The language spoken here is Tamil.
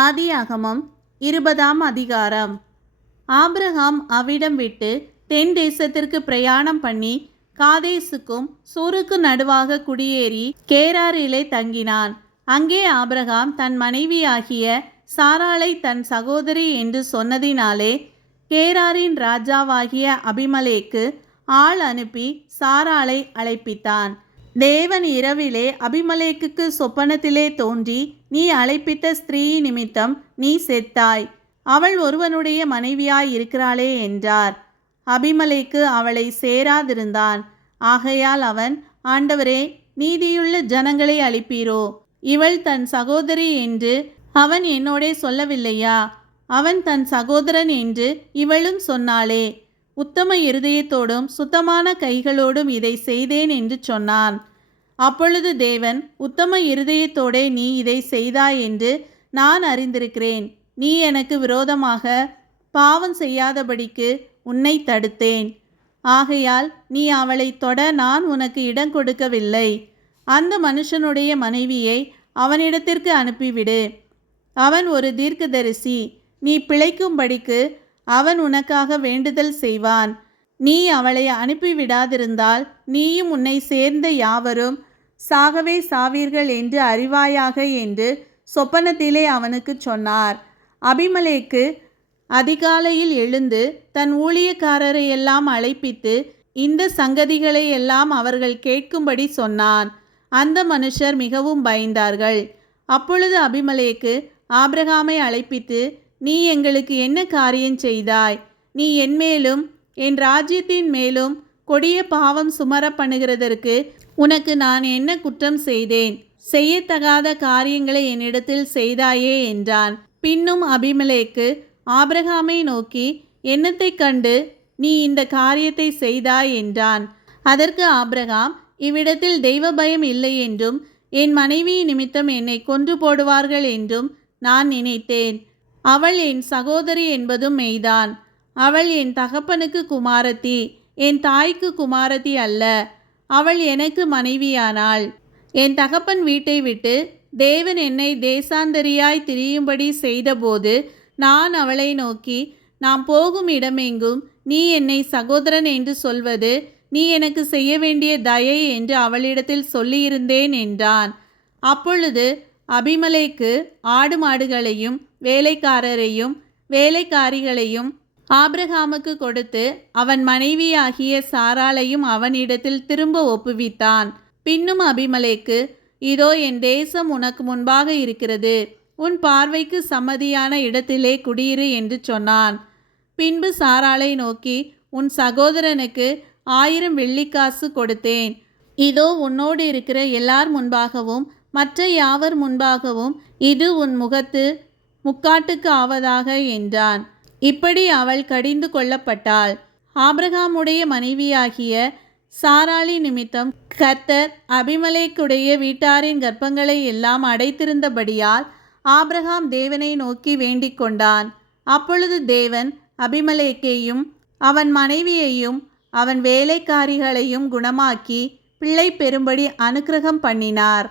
ஆதியாகமம் 20ஆம் அதிகாரம். ஆபிரகாம் அவ்விடம் விட்டு தென் தேசத்திற்கு பிரயாணம் பண்ணி காதேசுக்கும் சூருக்கு நடுவாக குடியேறி கேராரிலே தங்கினான். அங்கே ஆபிரகாம் தன் மனைவியாகிய சாராளை தன் சகோதரி என்று சொன்னதினாலே கேராரின் ராஜாவாகிய அபிமலேக்கு ஆள் அனுப்பி சாராளை அழைப்பித்தான். தேவன் இரவிலே அபிமலேக்குக்கு சொப்பனத்திலே தோன்றி, நீ அழைப்பித்த ஸ்திரீ நிமித்தம் நீ செத்தாய், அவள் ஒருவனுடைய மனைவியாய் இருக்கிறாளே என்றார். அபிமலேக்கு அவளை சேராதிருந்தான். ஆகையால் அவன், ஆண்டவரே, நீதியுள்ள ஜனங்களை அழிப்பீரோ? இவள் தன் சகோதரி என்று அவன் என்னோடே சொல்லவில்லையா? அவன் தன் சகோதரன் என்று இவளும் சொன்னாளே. உத்தம இருதயத்தோடும் சுத்தமான கைகளோடும் இதை செய்தேன் என்று சொன்னான். அப்பொழுது தேவன், உத்தம இருதயத்தோடே நீ இதை செய்தாய் என்று நான் அறிந்திருக்கிறேன். நீ எனக்கு விரோதமாக பாவம் செய்யாதபடிக்கு உன்னை தடுத்தேன். ஆகையால் நீ அவளை தொட நான் உனக்கு இடம் கொடுக்கவில்லை. அந்த மனுஷனுடைய மனைவியை அவனிடத்திற்கு அனுப்பிவிடு. அவன் ஒரு தீர்க்கதரிசி. நீ பிழைக்கும்படிக்கு அவன் உனக்காக வேண்டுதல் செய்வான். நீ அவளை அனுப்பிவிடாதிருந்தால் நீயும் உன்னை சேர்ந்த யாவரும் சாகவே சாவீர்கள் என்று அறிவாயாக என்று சொப்பனத்திலே அவனுக்கு சொன்னார். அபிமலேக்கு அதிகாலையில் எழுந்து தன் ஊழியக்காரரையெல்லாம் அழைப்பித்து இந்த சங்கதிகளை எல்லாம் அவர்கள் கேட்கும்படி சொன்னான். அந்த மனுஷர் மிகவும் பயந்தார்கள். அப்பொழுது அபிமலேக்கு ஆபிரகாமை அழைப்பித்து, நீ எங்களுக்கு என்ன காரியம் செய்தாய்? நீ என் மேலும் என் ராஜ்யத்தின் மேலும் கொடிய பாவம் சுமர பண்ணுகிறதற்கு உனக்கு நான் என்ன குற்றம் செய்தேன்? செய்யத்தகாத காரியங்களை என்னிடத்தில் செய்தாயே என்றான். பின்னும் அபிமலேக்கு ஆபிரகாமை நோக்கி, என்னத்தைக் கண்டு நீ இந்த காரியத்தை செய்தாய் என்றான். அதற்கு ஆபிரகாம், இவ்விடத்தில் தெய்வ பயம் இல்லை என்றும் என் மனைவி நிமித்தம் என்னை கொன்று போடுவார்கள் என்றும் நான் நினைத்தேன். அவள் என் சகோதரி என்பதும் மெய்தான். அவள் என் தகப்பனுக்கு குமாரத்தி, என் தாய்க்கு குமாரத்தி அல்ல. அவள் எனக்கு மனைவியானாள். என் தகப்பன் வீட்டை விட்டு தேவன் என்னை தேசாந்தரியாய் திரியும்படி செய்தபோது நான் அவளை நோக்கி, நாம் போகும் இடமெங்கும் நீ என்னை சகோதரன் என்று சொல்வது நீ எனக்கு செய்ய வேண்டிய தயை என்று அவளிடத்தில் சொல்லியிருந்தேன் என்றான். அப்பொழுது அபிமலேக்கு ஆடு மாடுகளையும் வேலைக்காரரையும் வேலைக்காரிகளையும் ஆபிரகாமுக்கு கொடுத்து அவன் மனைவியாகிய சாராளையும் அவனிடத்தில் திரும்ப ஒப்புவித்தான். பின்னும் அபிமலேக்கு, இதோ என் தேசம் உனக்கு முன்பாக இருக்கிறது, உன் பார்வைக்கு சம்மதியான இடத்திலே குடியிரு என்று சொன்னான். பின்பு சாராளை நோக்கி, உன் சகோதரனுக்கு 1000 வெள்ளிக்காசு கொடுத்தேன். இதோ உன்னோடு இருக்கிற எல்லார் முன்பாகவும் மற்ற யாவர் முன்பாகவும் இது உன் முகத்து முக்காட்டுக்கு ஆவதாக என்றான். இப்படி அவள் கடிந்து கொள்ளப்பட்டாள். ஆபிரகாமுடைய மனைவியாகிய சாராளி நிமித்தம் கர்த்தர் அபிமலேக்குடைய வீட்டாரின் கர்ப்பங்களை எல்லாம் அடைத்திருந்தபடியால் ஆபிரகாம் தேவனை நோக்கி வேண்டிக் கொண்டான். அப்பொழுது தேவன் அபிமலேக்கையும் அவன் மனைவியையும் அவன் வேலைக்காரிகளையும் குணமாக்கி பிள்ளை பெறும்படி அனுக்கிரகம் பண்ணினார்.